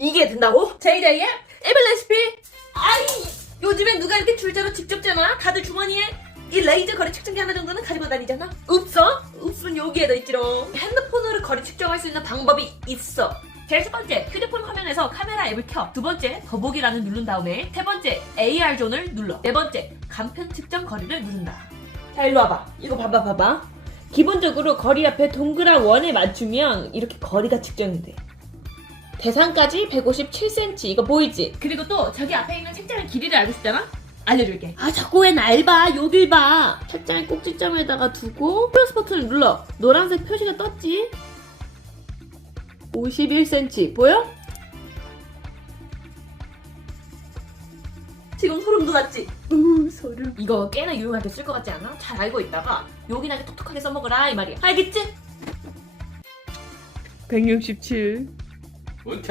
이게 된다고? 제이제이의 에블 레시피 아이 요즘엔 누가 이렇게 줄자로 직접 재나? 다들 주머니에 이 레이저 거리 측정기 하나 정도는 가지고 다니잖아? 없어? 없으면 여기에다 있지롱 핸드폰으로 거리 측정할 수 있는 방법이 있어 제일 첫 번째 휴대폰 화면에서 카메라 앱을 켜. 두 번째 더보기란을 누른 다음에 세 번째 AR 존을 눌러. 네 번째 간편 측정 거리를 누른다. 자 일로 와봐. 이거 봐봐 봐봐. 기본적으로 거리 앞에 동그란 원에 맞추면 이렇게 거리가 측정이 돼. 대상까지 157cm 이거 보이지? 그리고 또 저기 앞에 있는 책장의 길이를 알고 싶잖아? 알려줄게. 아 자꾸 왜 날 봐? 여길 봐. 책장의 꼭지점에다가 두고 플러스 버튼을 눌러. 노란색 표시가 떴지? 51cm 보여? 지금 소름 돋았지? 으 소름 이거 꽤나 유용하게 쓸 것 같지 않아? 잘 알고 있다가 요긴하게 똑똑하게 써먹어라 이 말이야 알겠지? 167. 뭔